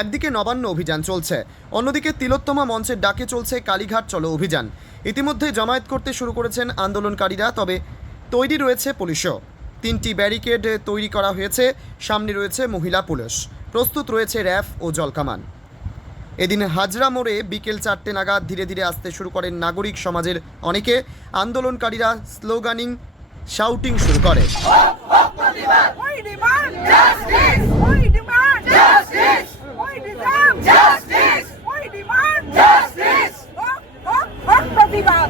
একদিকে নবান্ন অভিযান চলছে, অন্যদিকে তিলোত্তমা মঞ্চের ডাকে চলছে কালীঘাট চলো অভিযান। ইতিমধ্যে জমায়েত করতে শুরু করেছেন আন্দোলনকারীরা, তবে তৈরি রয়েছে পুলিশও। 3টি ব্যারিকেড তৈরি করা হয়েছে, সামনে রয়েছে মহিলা পুলিশ, প্রস্তুত রয়েছে র্যাফ ও জলকামান। এদিন হাজরা মোড়ে বিকেল 4টে নাগাদ ধীরে ধীরে আসতে শুরু করেন নাগরিক সমাজের অনেকে। আন্দোলনকারীরা স্লোগানিং, শাউটিং শুরু করে। प्रतिबाद